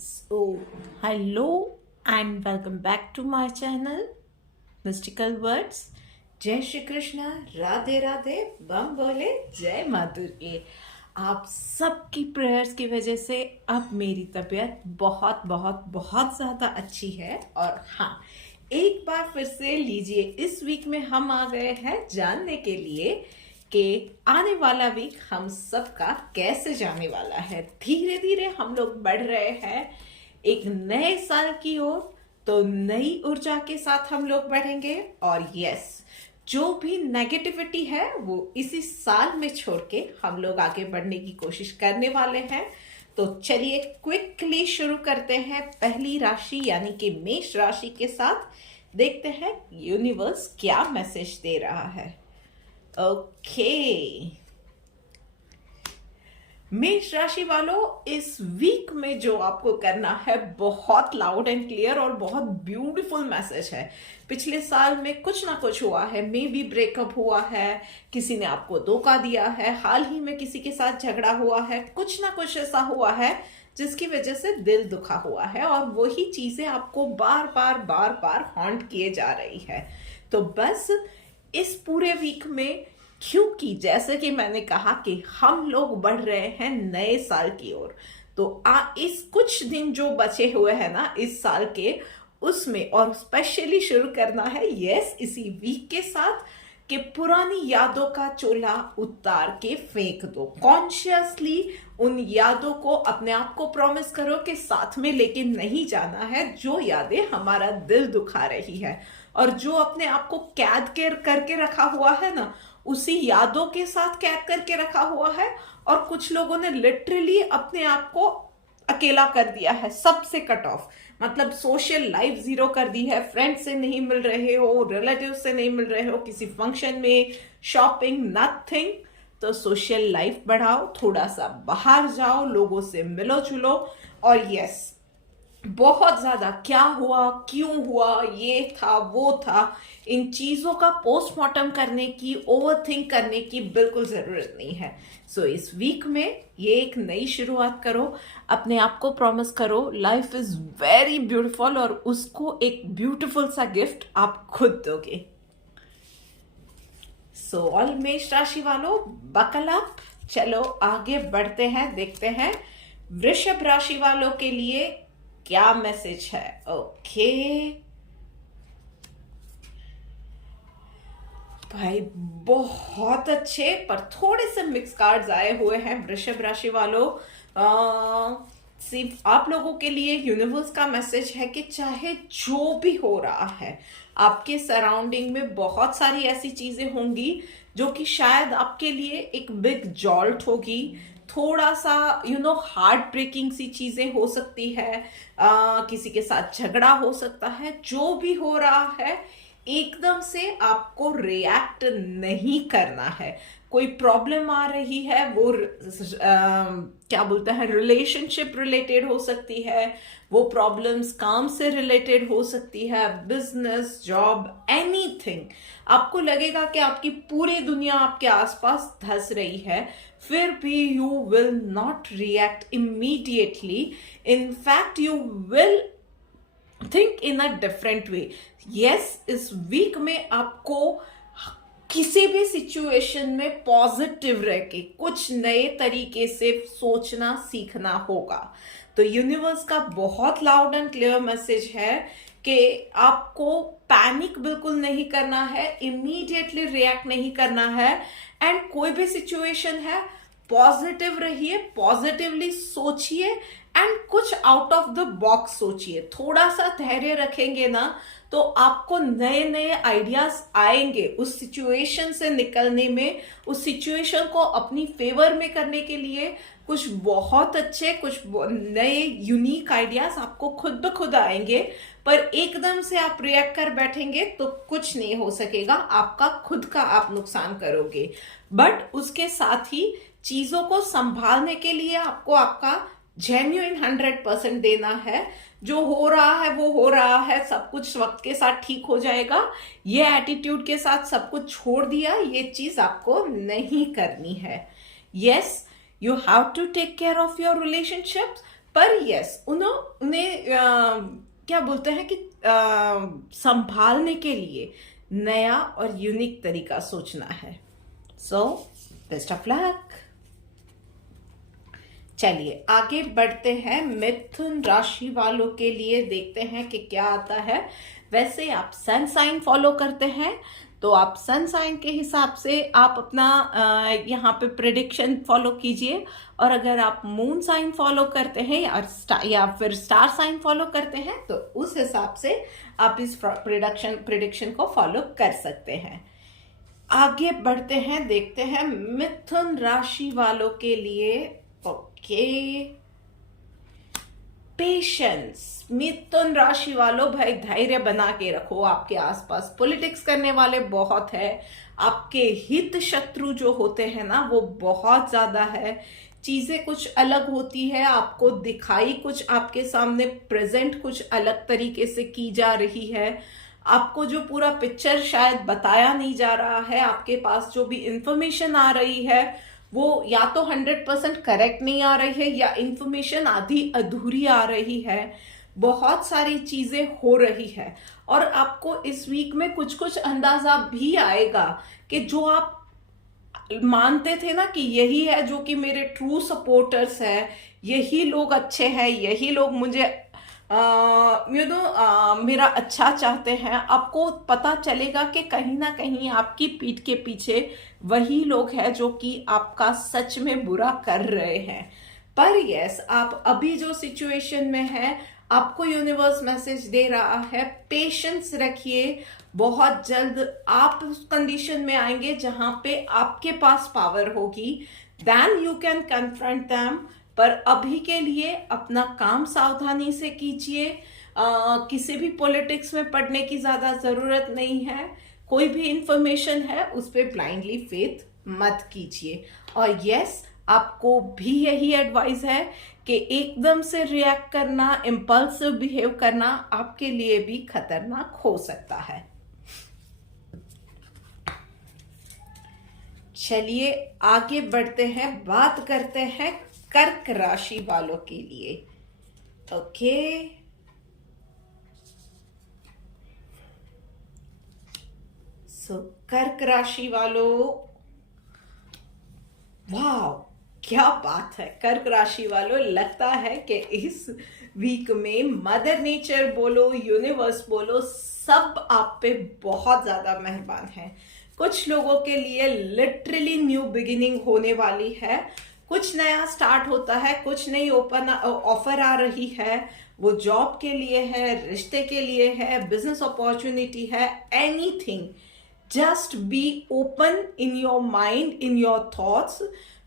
So, hello and welcome back to my channel, Mystical Words. जय श्री कृष्णा, राधे राधे, बम बोले, जय माँ दुर्गे। आप सबकी प्रेयर्स की वजह से अब मेरी तबीयत बहुत बहुत बहुत ज़्यादा अच्छी है। और हाँ, एक बार फिर से लीजिए, इस वीक में हम आ गए हैं जानने के लिए कि आने वाला वीक हम सबका कैसे जाने वाला है। धीरे धीरे हम लोग बढ़ रहे हैं एक नए साल की ओर। तो नई ऊर्जा के साथ हम लोग बढ़ेंगे और यस, जो भी नेगेटिविटी है वो इसी साल में छोड़ के हम लोग आगे बढ़ने की कोशिश करने वाले हैं। तो चलिए क्विकली शुरू करते हैं पहली राशि यानी कि मेष राशि के साथ। देखते हैं यूनिवर्स क्या मैसेज दे रहा है। ओके, मेष राशि वालों, इस वीक में जो आपको करना है बहुत लाउड एंड क्लियर और बहुत ब्यूटीफुल मैसेज है। पिछले साल में कुछ ना कुछ हुआ है, मे बी ब्रेकअप हुआ है, किसी ने आपको धोखा दिया है, हाल ही में किसी के साथ झगड़ा हुआ है, कुछ ना कुछ ऐसा हुआ है जिसकी वजह से दिल दुखा हुआ है और वही चीजें आपको बार बार हॉन्ट किए जा रही है। तो बस इस पूरे वीक में, क्योंकि जैसे कि मैंने कहा कि हम लोग बढ़ रहे हैं नए साल की ओर, तो इस कुछ दिन जो बचे हुए हैं ना इस साल के, उसमें और स्पेशली शुरू करना है यस इसी वीक के साथ कि पुरानी यादों का चोला उतार के फेंक दो। कॉन्शियसली उन यादों को अपने आप को प्रॉमिस करो कि साथ में लेके नहीं जाना है जो यादें हमारा दिल दुखा रही है और जो अपने आप को कैद करके रखा हुआ है ना, उसी यादों के साथ कैद करके रखा हुआ है। और कुछ लोगों ने लिटरली अपने आप को अकेला कर दिया है, सबसे कट ऑफ, मतलब सोशल लाइफ जीरो कर दी है। फ्रेंड से नहीं मिल रहे हो, रिलेटिव से नहीं मिल रहे हो, किसी फंक्शन में, शॉपिंग, नथिंग। तो सोशल लाइफ बढ़ाओ, थोड़ा सा बाहर जाओ, लोगों से मिलो जुलो। और यस, बहुत ज्यादा क्या हुआ, क्यों हुआ, ये था वो था, इन चीजों का पोस्टमार्टम करने की, ओवरथिंक करने की बिल्कुल जरूरत नहीं है। सो इस वीक में ये एक नई शुरुआत करो, अपने आप को प्रॉमिस करो लाइफ इज वेरी ब्यूटीफुल और उसको एक ब्यूटीफुल सा गिफ्ट आप खुद दोगे। सो ऑल मेष राशि वालों, बकल अप, चलो आगे बढ़ते हैं, देखते हैं वृषभ राशि वालों के लिए क्या मैसेज है। ओके भाई, बहुत अच्छे पर थोड़े से मिक्स कार्ड्स आए हुए हैं वृषभ राशि वालों। सिर्फ आप लोगों के लिए यूनिवर्स का मैसेज है कि चाहे जो भी हो रहा है आपके सराउंडिंग में, बहुत सारी ऐसी चीजें होंगी जो कि शायद आपके लिए एक बिग जॉल्ट होगी, थोड़ा सा हार्ट ब्रेकिंग सी चीजें हो सकती है, किसी के साथ झगड़ा हो सकता है। जो भी हो रहा है एकदम से आपको रिएक्ट नहीं करना है। कोई प्रॉब्लम आ रही है, वो क्या बोलते हैं, रिलेशनशिप रिलेटेड हो सकती है, वो प्रॉब्लम्स काम से रिलेटेड हो सकती है, बिजनेस, जॉब, एनीथिंग। आपको लगेगा कि आपकी पूरी दुनिया आपके आसपास धंस रही है, फिर भी you will not react immediately. In fact you will think in a different way. Yes, इस वीक में आपको किसी भी सिचुएशन में पॉजिटिव रह के कुछ नए तरीके से सोचना सीखना होगा। तो यूनिवर्स का बहुत लाउड एंड क्लियर मैसेज है कि आपको पैनिक बिल्कुल नहीं करना है, इमीडिएटली रिएक्ट नहीं करना है, एंड कोई भी सिचुएशन है पॉजिटिव रहिए, पॉजिटिवली सोचिए एंड कुछ आउट ऑफ द बॉक्स सोचिए। थोड़ा सा धैर्य रखेंगे ना तो आपको नए नए आइडियाज आएंगे उस सिचुएशन से निकलने में, उस सिचुएशन को अपनी फेवर में करने के लिए। कुछ बहुत अच्छे, कुछ नए यूनिक आइडियाज आपको खुद ब खुद आएंगे। पर एकदम से आप रिएक्ट कर बैठेंगे तो कुछ नहीं हो सकेगा, आपका खुद का आप नुकसान करोगे। बट उसके साथ ही चीजों को संभालने के लिए आपको आपका जेन्युइन 100% देना है। जो हो रहा है वो हो रहा है, सब कुछ वक्त के साथ ठीक हो जाएगा, ये एटीट्यूड के साथ सब कुछ छोड़ दिया, ये चीज आपको नहीं करनी है। Yes, you have to take care of your relationships, पर यस, उन्हें क्या बोलते हैं कि संभालने के लिए नया और यूनिक तरीका सोचना है। सो बेस्ट ऑफ लक। चलिए आगे बढ़ते हैं, मिथुन राशि वालों के लिए देखते हैं कि क्या आता है। वैसे आप सन साइन फॉलो करते हैं तो आप सन साइन के हिसाब से आप अपना यहाँ पे प्रिडिक्शन फॉलो कीजिए, और अगर आप मून साइन फॉलो करते हैं या फिर स्टार साइन फॉलो करते हैं तो उस हिसाब से आप इस प्रिडिक्शन को फॉलो कर सकते हैं। आगे बढ़ते हैं, देखते हैं मिथुन राशि वालों के लिए। Okay, patience. मिथुन राशि वालों भाई धैर्य बना के रखो। आपके आसपास पॉलिटिक्स करने वाले बहुत है, आपके हित शत्रु जो होते हैं ना वो बहुत ज्यादा है। चीजें कुछ अलग होती है, आपको दिखाई कुछ आपके सामने प्रेजेंट कुछ अलग तरीके से की जा रही है। आपको जो पूरा पिक्चर शायद बताया नहीं जा रहा है, आपके पास जो भी इंफॉर्मेशन आ रही है वो या तो 100% करेक्ट नहीं आ रही है या इंफॉर्मेशन आधी अधूरी आ रही है। बहुत सारी चीजें हो रही है और आपको इस वीक में कुछ कुछ अंदाजा भी आएगा कि जो आप मानते थे ना कि यही है जो कि मेरे ट्रू सपोर्टर्स है, यही लोग अच्छे हैं, यही लोग मुझे मेरा अच्छा चाहते हैं, आपको पता चलेगा कि कहीं ना कहीं आपकी पीठ के पीछे वही लोग हैं जो कि आपका सच में बुरा कर रहे हैं। पर यस, आप अभी जो सिचुएशन में है आपको यूनिवर्स मैसेज दे रहा है, पेशेंस रखिए। बहुत जल्द आप उस कंडीशन में आएंगे जहां पे आपके पास पावर होगी, then you can confront them. पर अभी के लिए अपना काम सावधानी से कीजिए। किसी भी पॉलिटिक्स में पढ़ने की ज्यादा जरूरत नहीं है। कोई भी इंफॉर्मेशन है उस पर ब्लाइंडली फेथ मत कीजिए। और यस, आपको भी यही एडवाइस है कि एकदम से रिएक्ट करना, इम्पल्सिव बिहेव करना आपके लिए भी खतरनाक हो सकता है। चलिए आगे बढ़ते हैं, बात करते हैं कर्क राशि वालों के लिए। ओके, सो कर्क राशि वालों, वाह क्या बात है। कर्क राशि वालों, लगता है कि इस वीक में मदर नेचर बोलो, यूनिवर्स बोलो, सब आप पे बहुत ज्यादा मेहरबान है। कुछ लोगों के लिए लिटरली न्यू बिगिनिंग होने वाली है, कुछ नया स्टार्ट होता है, कुछ नई ऑफर आ रही है। वो जॉब के लिए है, रिश्ते के लिए है, बिजनेस अपॉर्चुनिटी है, anything. Just be open in your mind, in your thoughts.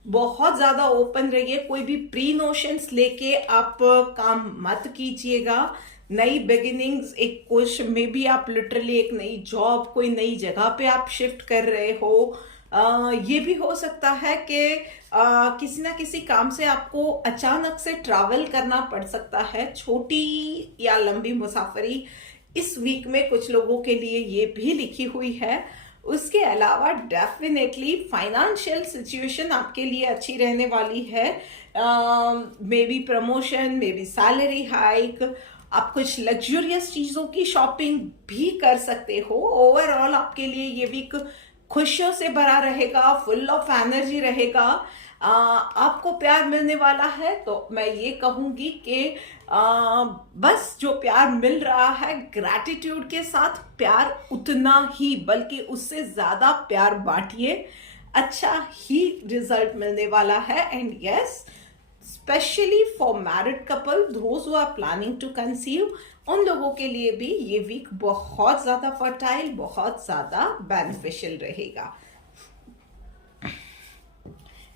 बहुत ज्यादा ओपन रहिए, कोई भी प्री नोशंस लेके आप काम मत कीजिएगा। नई बिगिनिंग्स, एक कुछ में भी आप लिटरली एक नई जॉब, कोई नई जगह पे आप शिफ्ट कर रहे हो। ये भी हो सकता है कि किसी ना किसी काम से आपको अचानक से ट्रैवल करना पड़ सकता है, छोटी या लंबी मुसाफरी इस वीक में कुछ लोगों के लिए ये भी लिखी हुई है। उसके अलावा डेफिनेटली फाइनेंशियल सिचुएशन आपके लिए अच्छी रहने वाली है। May be promotion, may be salary hike, आप कुछ लग्जरियस चीजों की शॉपिंग भी कर सकते हो। ओवरऑल आपके लिए ये वीक खुशियों से भरा रहेगा, फुल ऑफ एनर्जी रहेगा। आपको प्यार मिलने वाला है तो मैं ये कहूंगी कि बस जो प्यार मिल रहा है ग्रैटिट्यूड के साथ प्यार उतना ही, बल्कि उससे ज्यादा प्यार बांटिए, अच्छा ही रिजल्ट मिलने वाला है। And yes, specially for married couple, those who are planning to conceive, उन लोगों के लिए भी ये वीक बहुत ज्यादा फर्टाइल, बहुत ज्यादा बेनिफिशियल रहेगा।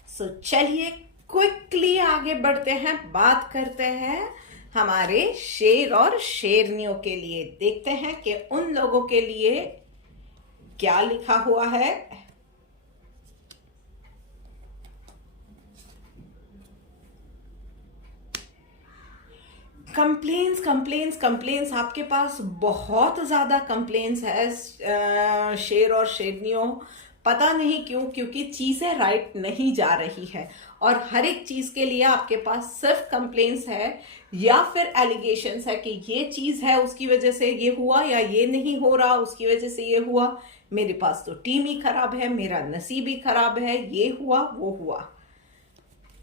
सो चलिए क्विकली आगे बढ़ते हैं, बात करते हैं हमारे शेर और शेरनियों के लिए। देखते हैं कि उन लोगों के लिए क्या लिखा हुआ है। कंप्लेन्स आपके पास बहुत ज्यादा कंप्लेन्स है शेर और शेरनियों। पता नहीं क्यों, क्योंकि चीजें राइट नहीं जा रही है और हर एक चीज के लिए आपके पास सिर्फ कंप्लेंट्स है या फिर एलिगेशंस है कि ये चीज है उसकी वजह से ये हुआ, या ये नहीं हो रहा उसकी वजह से ये हुआ, मेरे पास तो टीम ही खराब है, मेरा नसीब ही खराब है, ये हुआ वो हुआ।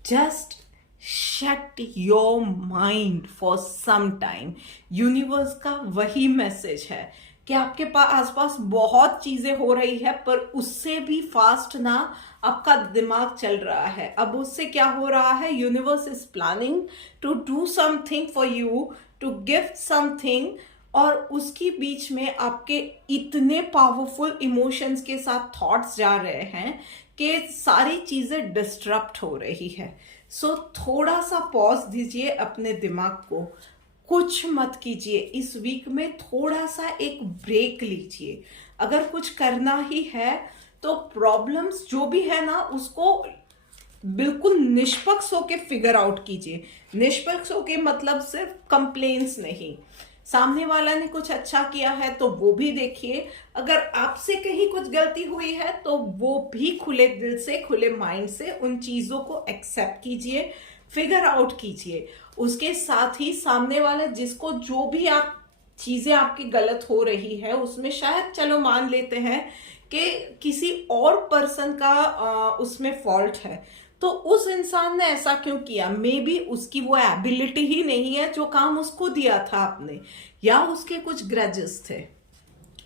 Just shut your mind for some time. Universe का वही मैसेज है कि आपके पास आसपास बहुत चीजें हो रही है, पर उससे भी फास्ट ना आपका दिमाग चल रहा है। अब उससे क्या हो रहा है, universe is planning to do something for you, to gift something, और उसकी बीच में आपके इतने पावरफुल इमोशंस के साथ थॉट्स जा रहे हैं कि सारी चीजें डिस्टरप्ट हो रही है। सो थोड़ा सा पॉज दीजिए अपने दिमाग को, कुछ मत कीजिए इस वीक में, थोड़ा सा एक ब्रेक लीजिए। अगर कुछ करना ही है तो प्रॉब्लम्स जो भी है ना उसको बिल्कुल निष्पक्ष होके फिगर आउट कीजिए। निष्पक्ष होके मतलब सिर्फ कंप्लेंट्स नहीं, सामने वाला ने कुछ अच्छा किया है तो वो भी देखिए, अगर आपसे कहीं कुछ गलती हुई है तो वो भी खुले दिल से खुले माइंड से उन चीजों को एक्सेप्ट कीजिए, फिगर आउट कीजिए। उसके साथ ही सामने वाला जिसको जो भी आप चीजें आपकी गलत हो रही है उसमें शायद चलो मान लेते हैं कि किसी और पर्सन का उसमें फॉल्ट है, तो उस इंसान ने ऐसा क्यों किया, मे बी उसकी वो एबिलिटी ही नहीं है जो काम उसको दिया था आपने, या उसके कुछ ग्रजेस थे।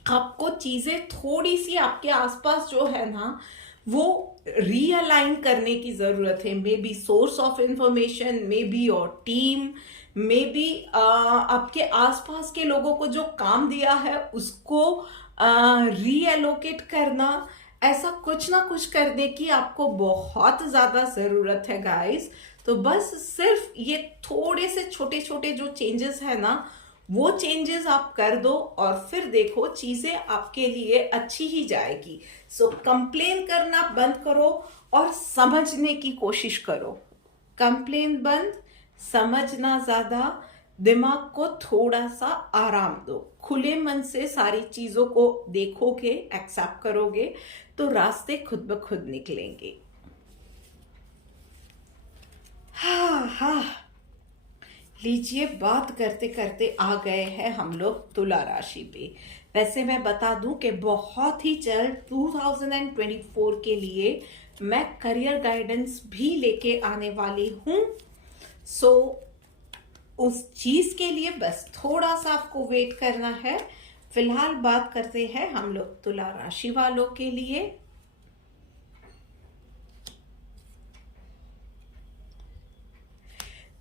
आपको चीजें थोड़ी सी आपके आसपास जो है ना वो रीअलाइन करने की जरूरत है। May be source of information, may be your team, may be आपके आसपास के लोगों को जो काम दिया है उसको रीएलोकेट करना, ऐसा कुछ ना कुछ करने की आपको बहुत ज्यादा जरूरत है गाइस। तो बस सिर्फ ये थोड़े से छोटे छोटे जो चेंजेस है ना वो चेंजेस आप कर दो और फिर देखो चीजें आपके लिए अच्छी ही जाएगी। सो कंप्लेन करना बंद करो और समझने की कोशिश करो। कंप्लेन बंद, समझना ज्यादा, दिमाग को थोड़ा सा आराम दो। खुले मन से सारी चीजों को देखोगे, एक्सेप्ट करोगे तो रास्ते खुद ब खुद निकलेंगे। हाँ, लीजिए, बात करते करते आ गए हैं हम लोग तुला राशि पे। वैसे मैं बता दूं कि बहुत ही जल्द 2024 के लिए मैं करियर गाइडेंस भी लेके आने वाली हूं। सो उस चीज के लिए बस थोड़ा सा आपको वेट करना है। फिलहाल बात करते हैं हम लोग तुला राशि वालों के लिए।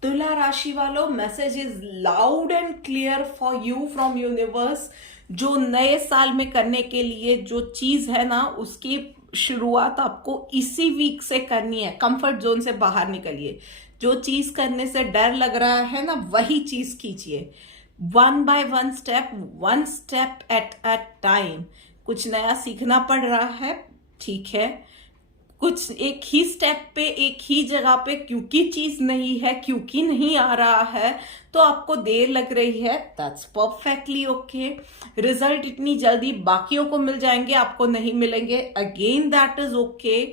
तुला राशि वालों, message is loud and clear for you from universe. जो नए साल में करने के लिए जो चीज है ना उसकी शुरुआत आपको इसी वीक से करनी है। कंफर्ट जोन से बाहर निकलिए। जो चीज करने से डर लग रहा है ना वही चीज कीजिए। 1 by 1 step, 1 step at a time. कुछ नया सीखना पड़ रहा है, ठीक है, कुछ एक ही स्टेप पे एक ही जगह पे क्योंकि चीज नहीं है, क्योंकि नहीं आ रहा है तो आपको देर लग रही है, दैट्स परफेक्टली ओके। रिजल्ट इतनी जल्दी बाकियों को मिल जाएंगे, आपको नहीं मिलेंगे, अगेन दैट इज ओके।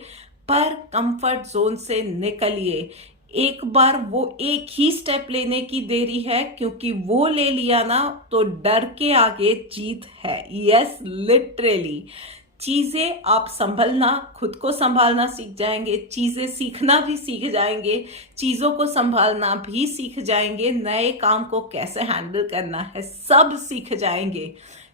पर कंफर्ट जोन से निकलिए। एक बार वो एक ही स्टेप लेने की देरी है, क्योंकि वो ले लिया ना तो डर के आगे जीत है। यस, लिटरली चीजें आप संभलना, खुद को संभालना सीख जाएंगे, चीजें सीखना भी सीख जाएंगे, चीजों को संभालना भी सीख जाएंगे, नए काम को कैसे हैंडल करना है सब सीख जाएंगे।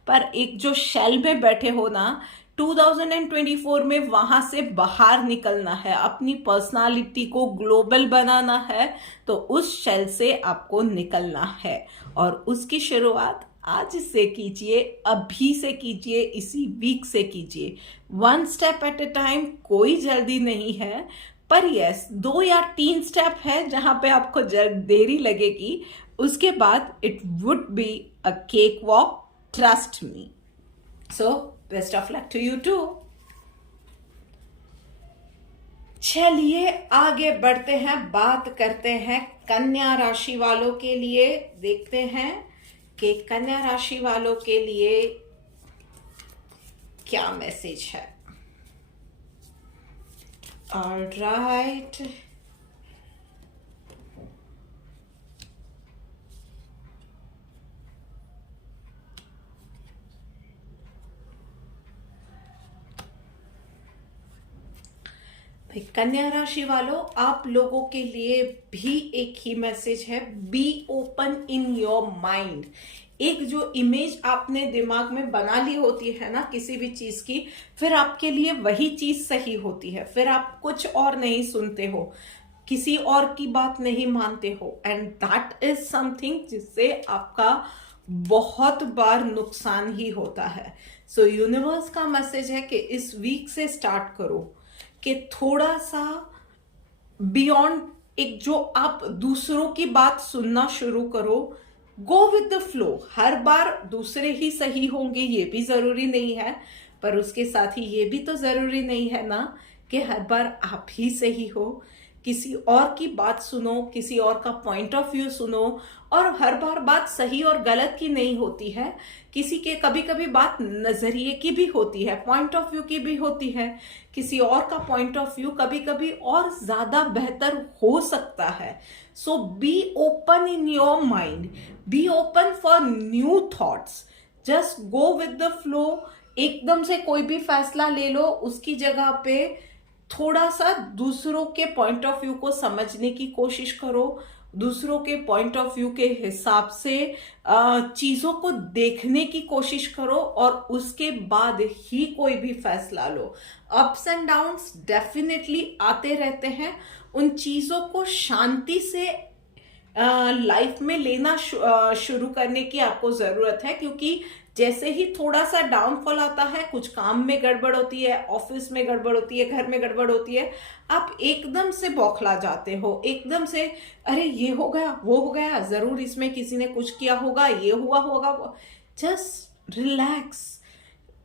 पर एक जो शेल में बैठे हो ना 2024 में वहां से बाहर निकलना है, अपनी पर्सनालिटी को ग्लोबल बनाना है, तो उस शेल से आपको निकलना है और उसकी शुरुआत आज से कीजिए, अभी से कीजिए, इसी वीक से कीजिए। 1 स्टेप एट अ टाइम, कोई जल्दी नहीं है। पर यस, 2 या 3 स्टेप है जहां पे आपको देरी लगेगी, उसके बाद it would be a cake walk, trust me. So best of luck to you too. चलिए आगे बढ़ते हैं, बात करते हैं कन्या राशि वालों के लिए। देखते हैं कि कन्या राशि वालों के लिए क्या मैसेज है। ऑल राइट, भाई कन्या राशि वालों, आप लोगों के लिए भी एक ही मैसेज है, B open in your mind. एक जो इमेज आपने दिमाग में बना ली होती है ना किसी भी चीज की, फिर आपके लिए वही चीज सही होती है, फिर आप कुछ और नहीं सुनते हो, किसी और की बात नहीं मानते हो, एंड दैट इज समथिंग जिससे आपका बहुत बार नुकसान ही होता है। सो यूनिवर्स का मैसेज है कि इस वीक से स्टार्ट करो कि थोड़ा सा बियॉन्ड, एक जो आप दूसरों की बात सुनना शुरू करो, गो विद द फ्लो। हर बार दूसरे ही सही होंगे ये भी जरूरी नहीं है, पर उसके साथ ही ये भी तो जरूरी नहीं है ना कि हर बार आप ही सही हो। किसी और की बात सुनो, किसी और का पॉइंट ऑफ व्यू सुनो, और हर बार बात सही और गलत की नहीं होती है, किसी के कभी कभी बात नजरिए की भी होती है, पॉइंट ऑफ व्यू की भी होती है। किसी और का पॉइंट ऑफ व्यू कभी कभी और ज्यादा बेहतर हो सकता है। So be open in your mind, be open for new thoughts, just go with the flow. एकदम से कोई भी फैसला ले लो, उसकी जगह पे थोड़ा सा दूसरों के पॉइंट ऑफ व्यू को समझने की कोशिश करो, दूसरों के पॉइंट ऑफ व्यू के हिसाब से चीजों को देखने की कोशिश करो, और उसके बाद ही कोई भी फैसला लो। अप्स एंड डाउन्स डेफिनेटली आते रहते हैं, उन चीजों को शांति से लाइफ में लेना शुरू करने की आपको जरूरत है, क्योंकि जैसे ही थोड़ा सा डाउनफॉल आता है, कुछ काम में गड़बड़ होती है, ऑफिस में गड़बड़ होती है, घर में गड़बड़ होती है, आप एकदम से बौखला जाते हो, एकदम से अरे ये हो गया, वो हो गया, जरूर इसमें किसी ने कुछ किया होगा, ये हुआ होगा। जस्ट रिलैक्स,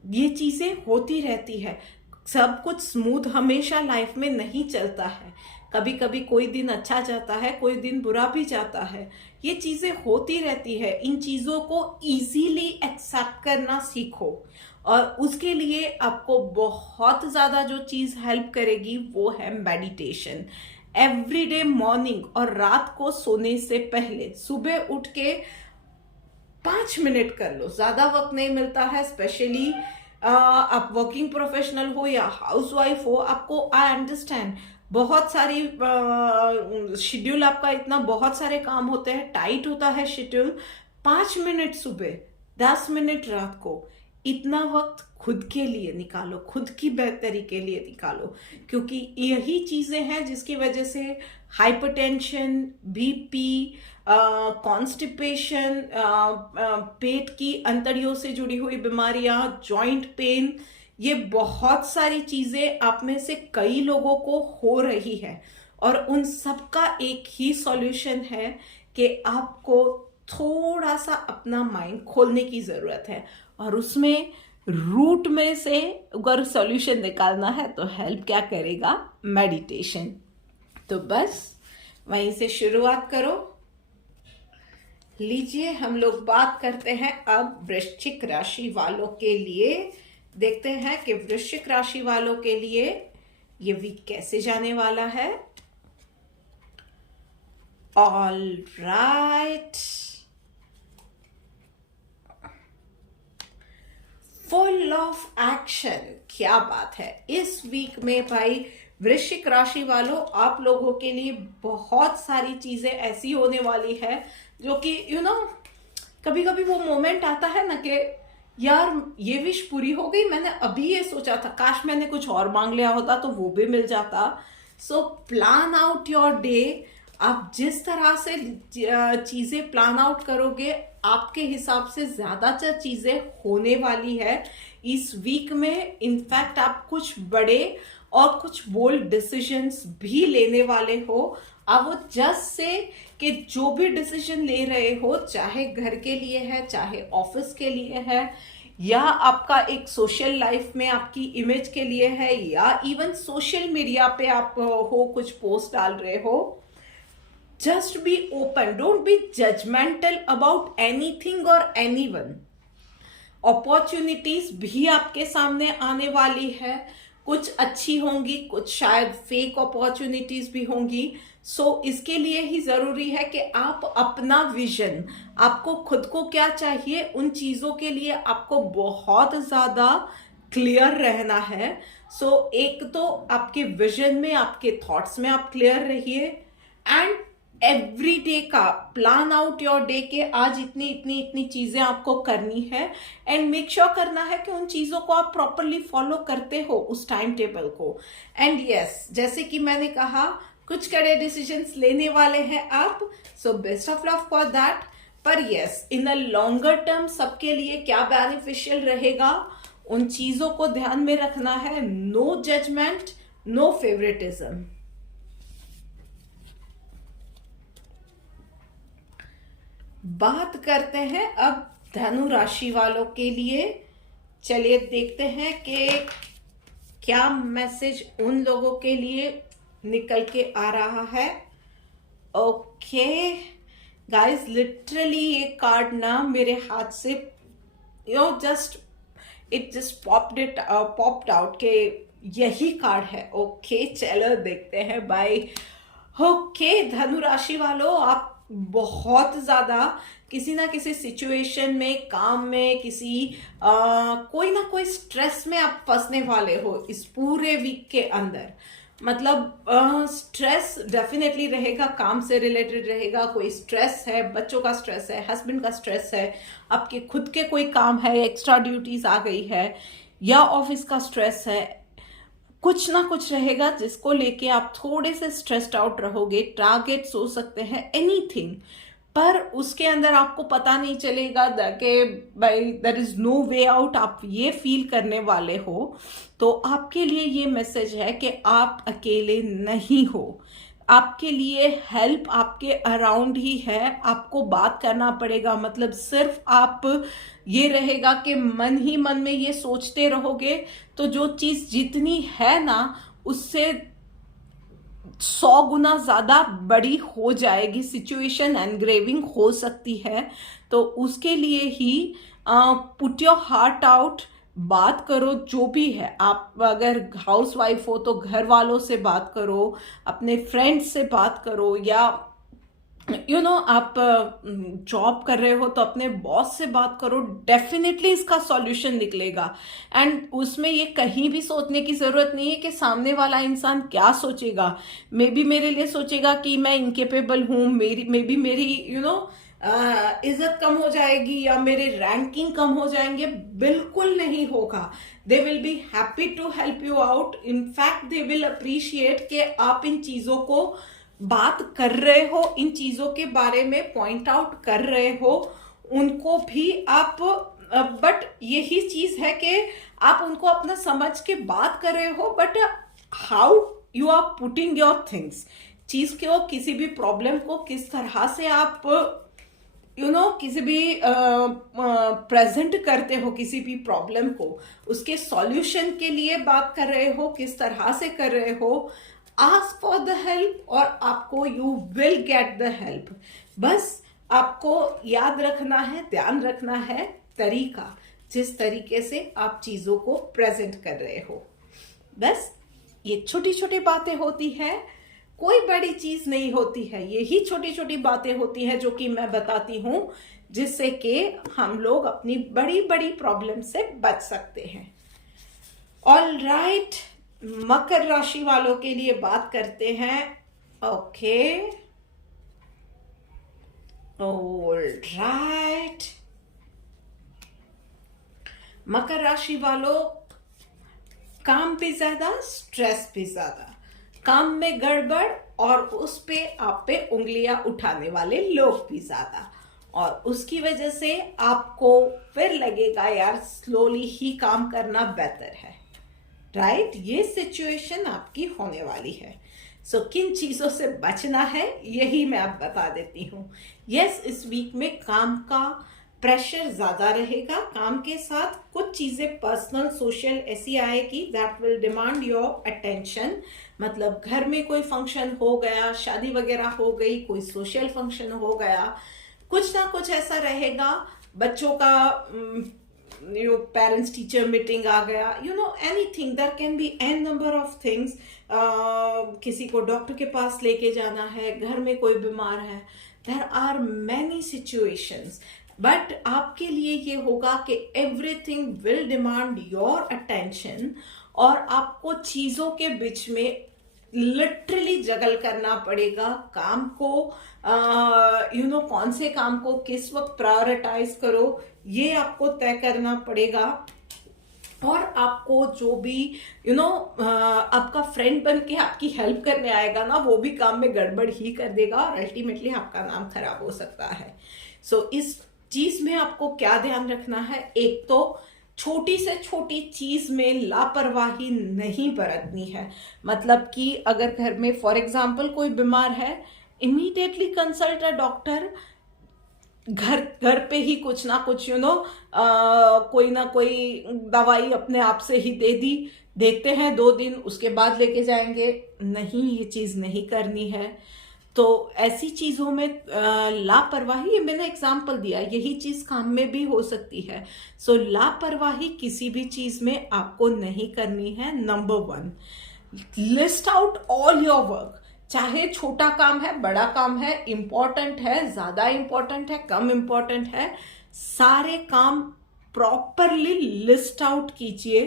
ये चीजें होती रहती है। सब कुछ स्मूथ हमेशा लाइफ में नहीं चलता है, कभी कभी कोई दिन अच्छा जाता है, कोई दिन बुरा भी जाता है, ये चीजें होती रहती है। इन चीजों को इजीली एक्सेप्ट करना सीखो, और उसके लिए आपको बहुत ज्यादा जो चीज हेल्प करेगी वो है मेडिटेशन। एवरीडे मॉर्निंग और रात को सोने से पहले सुबह उठ के 5 मिनट कर लो, ज्यादा वक्त नहीं मिलता है, स्पेशली आप वर्किंग प्रोफेशनल हो या हाउसवाइफ हो, आपको आई अंडरस्टैंड बहुत सारी शेड्यूल आपका इतना, बहुत सारे काम होते हैं, टाइट होता है शेड्यूल। 5 मिनट सुबह, 10 मिनट रात को, इतना वक्त खुद के लिए निकालो, खुद की बेहतरी के लिए निकालो, क्योंकि यही चीजें हैं जिसकी वजह से हाइपरटेंशन, बीपी, कॉन्स्टिपेशन, पेट की अंतड़ियों से जुड़ी हुई बीमारियां, जॉइंट पेन, ये बहुत सारी चीजें आप में से कई लोगों को हो रही है, और उन सब का एक ही सॉल्यूशन है कि आपको थोड़ा सा अपना माइंड खोलने की जरूरत है, और उसमें रूट में से अगर सॉल्यूशन निकालना है तो हेल्प क्या करेगा? मेडिटेशन। तो बस वहीं से शुरुआत करो। लीजिए हम लोग बात करते हैं अब वृश्चिक राशि वालों के लिए। देखते हैं कि वृश्चिक राशि वालों के लिए ये वीक कैसे जाने वाला है। All right, full of action, क्या बात है। इस वीक में भाई वृश्चिक राशि वालों, आप लोगों के लिए बहुत सारी चीजें ऐसी होने वाली है जो कि कभी कभी वो मोमेंट आता है ना कि यार ये विश पूरी हो गई, मैंने अभी ये सोचा था, काश मैंने कुछ और मांग लिया होता तो वो भी मिल जाता। So plan out your day. आप जिस तरह से चीजें प्लान आउट करोगे, आपके हिसाब से ज्यादातर चीजें होने वाली है इस वीक में। इनफैक्ट आप कुछ बड़े और कुछ बोल्ड डिसीजंस भी लेने वाले हो। अब वो जस्ट से कि जो भी डिसीजन ले रहे हो, चाहे घर के लिए है, चाहे ऑफिस के लिए है, या आपका एक सोशल लाइफ में आपकी इमेज के लिए है, या इवन सोशल मीडिया पे आप हो कुछ पोस्ट डाल रहे हो, just be open, don't be judgemental about anything और एनीवन। अपॉर्चुनिटीज भी आपके सामने आने वाली है, कुछ अच्छी होंगी, कुछ शायद फेक अपॉर्चुनिटीज भी होंगी। सो इसके लिए ही जरूरी है कि आप अपना विजन, आपको खुद को क्या चाहिए, उन चीजों के लिए आपको बहुत ज्यादा क्लियर रहना है। सो एक तो आपके विजन में, आपके थॉट्स में आप क्लियर रहिए, एंड एवरी डे का प्लान आउट योर डे के आज इतनी इतनी इतनी चीजें आपको करनी है, एंड मेक श्योर करना है कि उन चीजों को आप प्रॉपरली फॉलो करते हो, उस टाइम टेबल को। एंड यस, जैसे कि मैंने कहा, कुछ कड़े डिसीजंस लेने वाले हैं आप, so best of luck for that. पर yes, in the longer term सबके लिए क्या बेनिफिशियल रहेगा, उन चीजों को ध्यान में रखना है। No judgement, no favouritism. बात करते हैं अब धनु राशि वालों के लिए। चलिए देखते हैं कि क्या मैसेज उन लोगों के लिए निकल के आ रहा है। ओके गाइस, लिटरली ये कार्ड ना मेरे हाथ से just it just popped out के यही कार्ड है। ओके चलो देखते हैं बाय। ओके धनु राशि वालों, आप बहुत ज्यादा किसी ना किसी सिचुएशन में, काम में, कोई ना कोई स्ट्रेस में आप फंसने वाले हो इस पूरे वीक के अंदर। मतलब स्ट्रेस डेफिनेटली रहेगा, काम से रिलेटेड रहेगा, कोई स्ट्रेस है, बच्चों का स्ट्रेस है, हस्बैंड का स्ट्रेस है, आपके खुद के कोई काम है, एक्स्ट्रा ड्यूटीज आ गई है, या ऑफिस का स्ट्रेस है, कुछ ना कुछ रहेगा जिसको लेके आप थोड़े से स्ट्रेस्ड आउट रहोगे। टारगेट्स हो सकते हैं, एनीथिंग, पर उसके अंदर आपको पता नहीं चलेगा कि भाई there is no way out, आप ये फील करने वाले हो। तो आपके लिए ये मैसेज है कि आप अकेले नहीं हो, आपके लिए हेल्प आपके अराउंड ही है। आपको बात करना पड़ेगा, मतलब सिर्फ आप ये रहेगा कि मन ही मन में ये सोचते रहोगे तो जो चीज जितनी है ना उससे 100 गुना ज्यादा बड़ी हो जाएगी, सिचुएशन एनग्रेविंग हो सकती है। तो उसके लिए ही पुट योर हार्ट आउट, बात करो जो भी है। आप अगर हाउस वाइफ हो तो घर वालों से बात करो, अपने फ्रेंड्स से बात करो, या आप जॉब कर रहे हो तो अपने बॉस से बात करो। डेफिनेटली इसका सॉल्यूशन निकलेगा। एंड उसमें ये कहीं भी सोचने की जरूरत नहीं है कि सामने वाला इंसान क्या सोचेगा। मे बी मेरे लिए सोचेगा कि मैं इनकेपेबल हूं, मेरी इज्जत कम हो जाएगी या मेरे रैंकिंग कम हो जाएंगे। बिल्कुल नहीं होगा। They will be happy to help you out. In fact they will appreciate कि आप इन चीजों को बात कर रहे हो, इन चीजों के बारे में पॉइंट आउट कर रहे हो उनको भी आप। बट यही चीज है कि आप उनको अपना समझ के बात कर रहे हो, but how you are putting your things, चीज को, किसी भी प्रॉब्लम को किस तरह से आप किसी भी प्रेजेंट करते हो, किसी भी प्रॉब्लम को, उसके सॉल्यूशन के लिए बात कर रहे हो, किस तरह से कर रहे हो। आस्क फॉर द हेल्प और आपको you will get the help. बस आपको याद रखना है, ध्यान रखना है तरीका, जिस तरीके से आप चीजों को प्रेजेंट कर रहे हो। बस ये छोटी छोटी बातें होती है, कोई बड़ी चीज नहीं होती है। यही छोटी छोटी बातें होती है जो कि मैं बताती हूं, जिससे कि हम लोग अपनी बड़ी बड़ी प्रॉब्लम से बच सकते हैं। ऑल राइट, मकर राशि वालों के लिए बात करते हैं। ओके ऑल राइट, मकर राशि वालों, काम भी ज्यादा, स्ट्रेस भी ज्यादा, काम में गड़बड़ और उस पे आप पे उंगलियां उठाने वाले लोग भी ज्यादा, और उसकी वजह से आपको फिर लगेगा यार स्लोली ही काम करना बेहतर है। राइट, ये सिचुएशन आपकी होने वाली है। सो किन चीजों से बचना है यही मैं अब बता देती हूँ। यस, इस वीक में काम का प्रेशर ज्यादा रहेगा, काम के साथ कुछ चीजें पर्सनल सोशल ऐसी आएगी that will demand your attention. मतलब घर में कोई फंक्शन हो गया, शादी वगैरह हो गई, कोई सोशल फंक्शन हो गया, कुछ ना कुछ ऐसा रहेगा। बच्चों का पेरेंट्स टीचर मीटिंग आ गया, anything, there can be an number of things. किसी को डॉक्टर के पास लेके जाना है, घर में कोई बीमार है, there are many situations. But आपके लिए ये होगा कि everything will demand your attention, और आपको चीजों के बीच में लिटरली जगल करना पड़ेगा काम को। कौन से काम को किस वक्त प्रायोरिटाइज करो, ये आपको तय करना पड़ेगा। और आपको जो भी आपका फ्रेंड बन के आपकी हेल्प करने आएगा ना, वो भी काम में गड़बड़ ही कर देगा और अल्टीमेटली आपका नाम खराब हो सकता है। सो इस चीज में आपको क्या ध्यान रखना है, एक तो छोटी से छोटी चीज में लापरवाही नहीं बरतनी है। मतलब कि अगर घर में फॉर एग्जांपल कोई बीमार है, इमीडिएटली कंसल्ट अ डॉक्टर। घर पे ही कुछ ना कुछ कोई ना कोई दवाई अपने आप से ही दे दी, देखते हैं 2 दिन, उसके बाद लेके जाएंगे। नहीं, ये चीज नहीं करनी है। तो ऐसी चीजों में लापरवाही, ये मैंने एग्जाम्पल दिया, यही चीज काम में भी हो सकती है। सो लापरवाही किसी भी चीज में आपको नहीं करनी है। Number 1, list out all your work. चाहे छोटा काम है, बड़ा काम है, इंपॉर्टेंट है, ज्यादा इंपॉर्टेंट है, कम इंपॉर्टेंट है, सारे काम प्रॉपरली लिस्ट आउट कीजिए।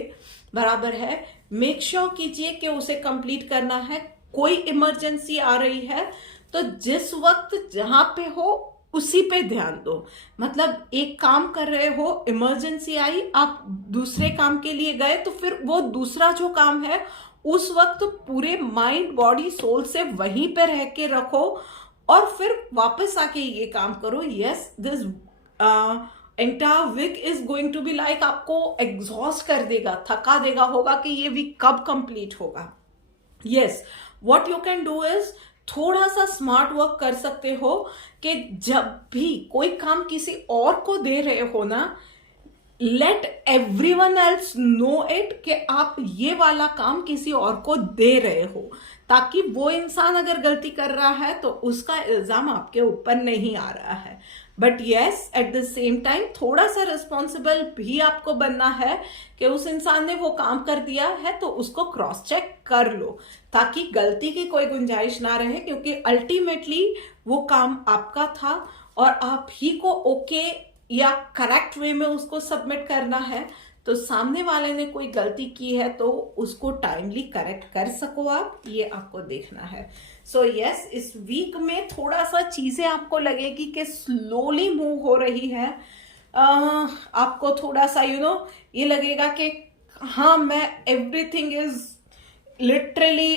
बराबर है, मेक श्योर कीजिए कि उसे कंप्लीट करना है। कोई इमरजेंसी आ रही है तो जिस वक्त जहां पे हो उसी पे ध्यान दो। मतलब एक काम कर रहे हो, इमरजेंसी आई, आप दूसरे काम के लिए गए, तो फिर वो दूसरा जो काम है उस वक्त पूरे माइंड बॉडी सोल से वहीं पे रह के रखो, और फिर वापस आके ये काम करो। Yes, this entire week is going to be like, आपको एग्जॉस्ट कर देगा, थका देगा, होगा कि ये वीक कब कंप्लीट होगा। Yes, what you can do is थोड़ा सा स्मार्ट वर्क कर सकते हो कि जब भी कोई काम किसी और को दे रहे हो ना, let everyone else know it कि आप ये वाला काम किसी और को दे रहे हो, ताकि वो इंसान अगर गलती कर रहा है तो उसका इल्जाम आपके ऊपर नहीं आ रहा है। But yes, at the same time थोड़ा सा रिस्पॉन्सिबल भी आपको बनना है कि उस इंसान ने वो काम कर दिया है तो उसको क्रॉस चेक कर लो, ताकि गलती की कोई गुंजाइश ना रहे, क्योंकि अल्टीमेटली वो काम आपका था और आप ही को ओके या करेक्ट वे में उसको सबमिट करना है। तो सामने वाले ने कोई गलती की है तो उसको टाइमली करेक्ट कर सको आप, ये आपको देखना है। सो यस, इस वीक में थोड़ा सा चीजें आपको लगेगी कि स्लोली मूव हो रही है। आपको थोड़ा सा ये लगेगा कि हाँ, मैं everything is literally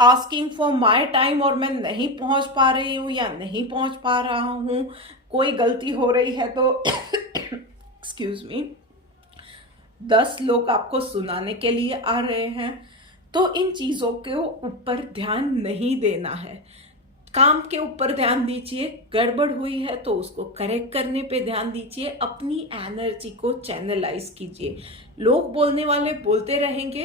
asking for my time, और मैं नहीं पहुंच पा रही हूँ या नहीं पहुंच पा रहा हूँ, कोई गलती हो रही है तो एक्सक्यूज मी 10 लोग आपको सुनाने के लिए आ रहे हैं, तो इन चीजों के ऊपर ध्यान नहीं देना है। काम के ऊपर ध्यान दीजिए, गड़बड़ हुई है तो उसको करेक्ट करने पे ध्यान दीजिए, अपनी एनर्जी को चैनलाइज कीजिए। लोग बोलने वाले बोलते रहेंगे,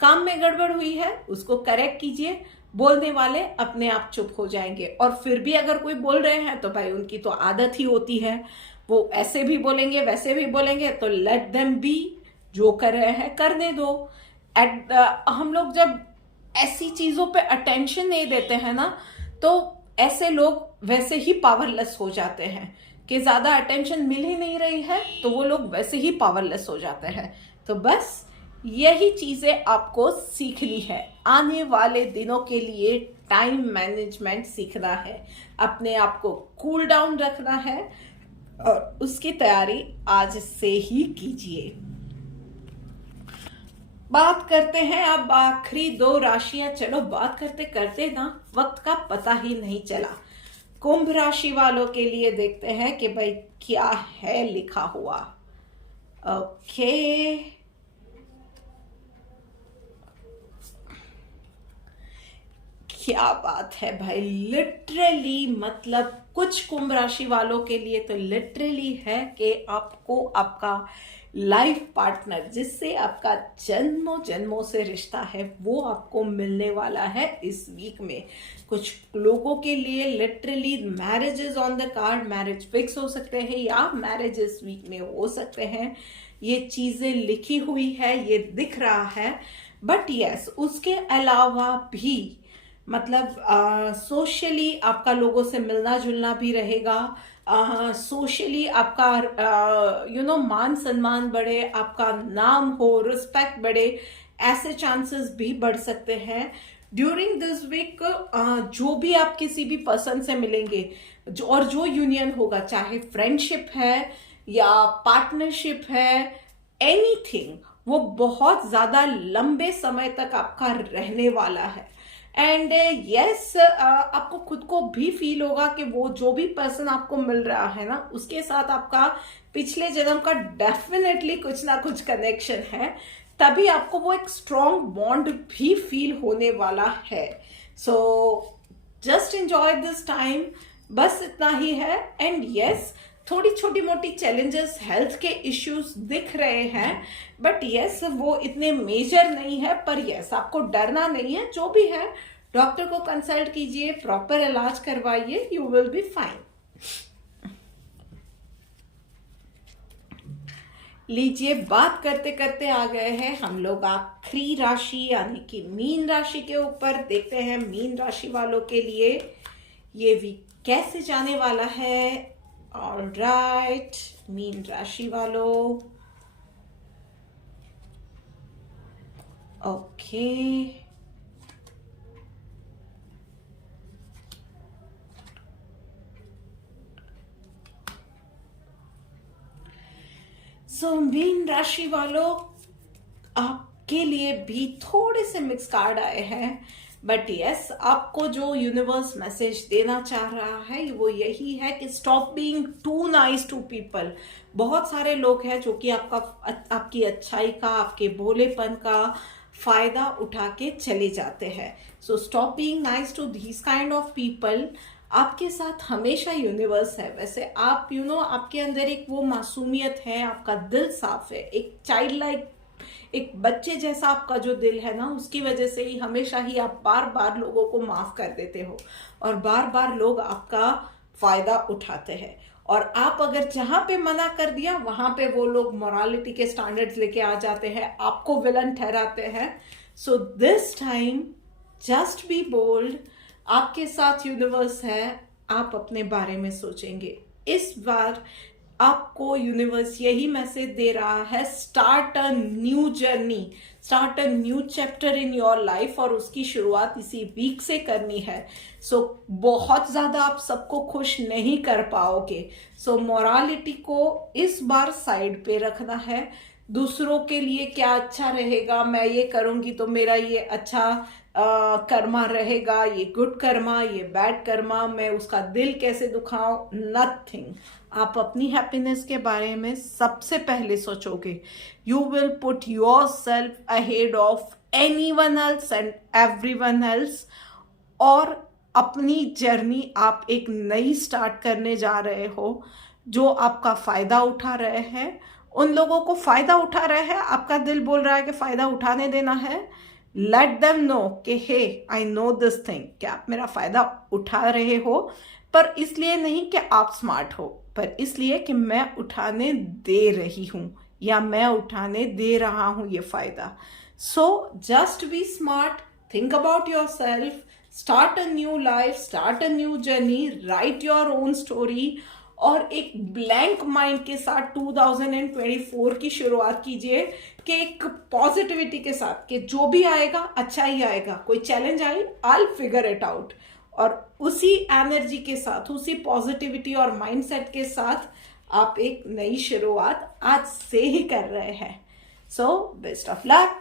काम में गड़बड़ हुई है उसको करेक्ट कीजिए, बोलने वाले अपने आप चुप हो जाएंगे। और फिर भी अगर कोई बोल रहे हैं तो भाई उनकी तो आदत ही होती है, वो ऐसे भी बोलेंगे वैसे भी बोलेंगे, तो लेट देम बी, जो कर रहे हैं करने दो। हम लोग जब ऐसी चीजों पे अटेंशन नहीं देते हैं ना, तो ऐसे लोग वैसे ही पावरलेस हो जाते हैं कि ज्यादा अटेंशन मिल ही नहीं रही है तो वो लोग वैसे ही पावरलेस हो जाते हैं। तो बस यही चीजें आपको सीखनी है। आने वाले दिनों के लिए टाइम मैनेजमेंट सीखना है, अपने आप को कूल डाउन रखना है, और उसकी तैयारी आज से ही कीजिए। बात करते हैं अब आखिरी 2 राशियां। चलो बात करते करते ना वक्त का पता ही नहीं चला। कुंभ राशि वालों के लिए देखते हैं कि भाई क्या है लिखा हुआ। ओके, क्या बात है भाई, लिटरली मतलब कुछ कुंभ राशि वालों के लिए तो लिटरली है कि आपको आपका लाइफ पार्टनर जिससे आपका जन्मों जन्मों से रिश्ता है वो आपको मिलने वाला है इस वीक में। कुछ लोगों के लिए literally marriage is on the card, marriage fix हो सकते हैं या मैरिज इस वीक में हो सकते हैं। ये चीजें लिखी हुई है, ये दिख रहा है। बट यस, उसके अलावा भी मतलब सोशली आपका लोगों से मिलना जुलना भी रहेगा। सोशली आपका मान सम्मान बढ़े, आपका नाम हो, रिस्पेक्ट बढ़े, ऐसे चांसेस भी बढ़ सकते हैं ड्यूरिंग दिस वीक। जो भी आप किसी भी पर्सन से मिलेंगे और जो यूनियन होगा, चाहे फ्रेंडशिप है या पार्टनरशिप है, एनीथिंग, वो बहुत ज्यादा लंबे समय तक आपका रहने वाला है। एंड यस, आपको खुद को भी फील होगा कि वो जो भी पर्सन आपको मिल रहा है ना, उसके साथ आपका पिछले जन्म का डेफिनेटली कुछ ना कुछ कनेक्शन है, तभी आपको वो एक स्ट्रॉन्ग बॉन्ड भी फील होने वाला है। So just enjoy this time, बस इतना ही है। एंड यस, थोड़ी छोटी मोटी चैलेंजेस, हेल्थ के इश्यूज दिख रहे हैं, बट यस वो इतने मेजर नहीं है। पर यस, आपको डरना नहीं है, जो भी है डॉक्टर को कंसल्ट कीजिए, प्रॉपर इलाज करवाइए, यू विल बी फाइन। लीजिए, बात करते करते आ गए हैं हम लोग आखिरी राशि यानी कि मीन राशि के ऊपर। देखते हैं मीन राशि वालों के लिए ये वीक कैसे जाने वाला है। ऑलराइट, मीन राशि वालों, ओके, सो मीन राशि वालों, आपके लिए भी थोड़े से मिक्स कार्ड आए हैं, बट यस, आपको जो यूनिवर्स मैसेज देना चाह रहा है वो यही है कि stop being too nice to people. बहुत सारे लोग हैं जो कि आपकी अच्छाई का, आपके भोलेपन का फायदा उठा के चले जाते हैं। So stop being nice to this kind of people. आपके साथ हमेशा यूनिवर्स है। वैसे आप आपके अंदर एक वो मासूमियत है, आपका दिल साफ है, एक चाइल्ड लाइक, एक बच्चे जैसा आपका जो दिल है ना, उसकी वजह से ही हमेशा ही आप बार बार लोगों को माफ कर देते हो और बार बार लोग आपका फायदा उठाते हैं। और आप अगर जहां पे मना कर दिया वहां पे वो लोग मोरालिटी के स्टैंडर्ड्स लेके आ जाते हैं, आपको विलन ठहराते हैं। So this time just be bold. आपके साथ यूनिवर्स है, आप अपने बारे में सोचेंगे। इस बार आपको यूनिवर्स यही मैसेज दे रहा है, start a new journey, start a new chapter in your life, और उसकी शुरुआत इसी वीक से करनी है। सो बहुत ज्यादा आप सबको खुश नहीं कर पाओगे। सो मोरालिटी को इस बार साइड पे रखना है। दूसरों के लिए क्या अच्छा रहेगा, मैं ये करूंगी तो मेरा ये अच्छा कर्मा रहेगा, ये गुड कर्मा, ये बैड कर्मा, मैं उसका दिल कैसे दुखाऊं, नथिंग। आप अपनी हैप्पीनेस के बारे में सबसे पहले सोचोगे। You will put your self ahead of anyone else and everyone else, और अपनी जर्नी आप एक नई स्टार्ट करने जा रहे हो। जो आपका फायदा उठा रहे हैं, उन लोगों को फायदा उठा रहे हैं, आपका दिल बोल रहा है कि फायदा उठाने देना है। लेट देम नो कि हे, आई नो दिस थिंग, कि आप मेरा फायदा उठा रहे हो, पर इसलिए नहीं कि आप स्मार्ट हो, पर इसलिए कि मैं उठाने दे रही हूं या मैं उठाने दे रहा हूं ये फायदा। So just be smart, think about your self, start a new life, start a new journey, right your own story, और एक ब्लैंक माइंड के साथ 2024 की शुरुआत कीजिए कि एक पॉजिटिविटी के साथ कि जो भी आएगा अच्छा ही आएगा। कोई challenge I, I will figure it out, और उसी एनर्जी के साथ, उसी पॉजिटिविटी और माइंडसेट के साथ आप एक नई शुरुआत आज से ही कर रहे हैं। So best of luck.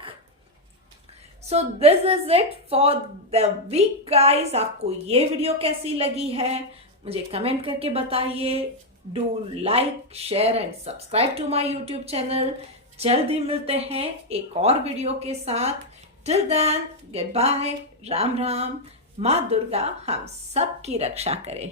So this is it for the week guys. आपको ये वीडियो कैसी लगी है मुझे कमेंट करके बताइए। Do like, share and subscribe to my YouTube channel. जल्दी मिलते हैं एक और वीडियो के साथ। Till then, good bye, Ram Ram. माँ दुर्गा हम सब की रक्षा करे।